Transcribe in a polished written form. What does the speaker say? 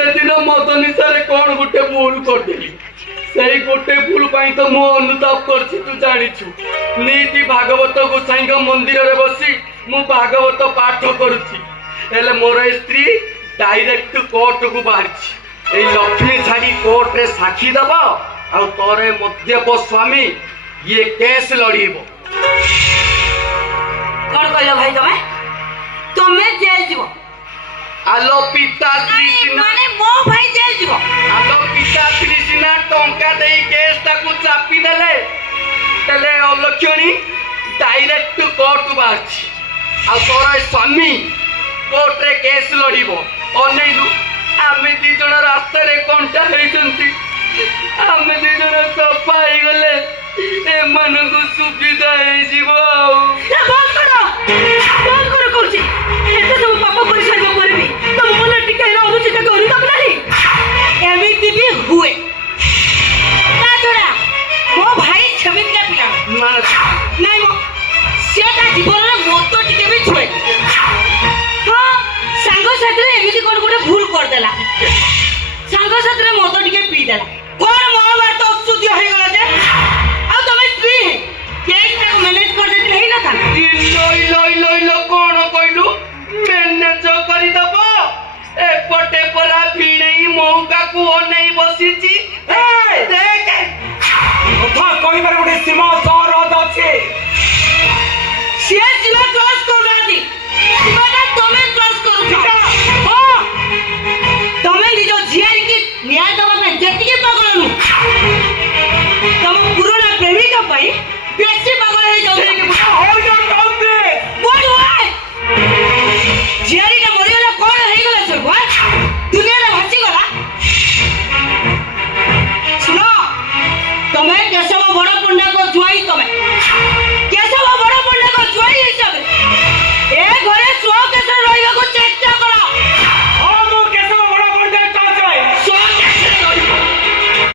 से दिन मद निशारे कौन गोटे भूल करदेली से गोटे भूल पाई तो मु अनुताप करछि तू जानिछु नीति भागवत गोसाई मंदिर रे बसी मु भागवत पाठ करुछि एले मोर स्त्री डायरेक्ट कोर्ट को बाहरी ए लक्ष्मी छाड़ी कोर्ट रे साक्षी दब आ तोरे मद्यप स्वामी ये केस लड़ीबो कौन कहलो भाई तुम्हें जेल जीव आलो पिता श्री सिन्हा माने मो भाई जेल जीव आलो पिता श्री सिन्हा टंका देई केस ताकू चापी देले तले अलक्षणी डायरेक्ट कोर्ट बाहरी आ तोर स्वामी कोर्ट रे केस लड़ीबो अनेलु आमे दी जण रास्ता रे कंटा हेइचंती आमे दी जण सफा हे गले ए मन को सुविधा हे जीवो बंद करो कहूची एते सब पाप कर सारिबा पर भी तुम मन टिके अनुचित करू तब नहीं एमिति भी हुए ता छोड़ा मो भाई छमिन का पिला नहीं मो सेटा जीवन रे मत टिके भी छुए हां सांग साथरे एमिति कोन गोटे भूल कर देला सांग साथरे मत टिके पी देला कोन महाभारत अशुद्ध हो गला जे आ तमे पी केस टा मैनेज कर देती नहीं ना था लो कौन कहलु मैनेज करी दबो एपटे परा भिणई मौका को नहीं बसीची ए देख कथा कहिबार गोटे सीमा सरहद अछि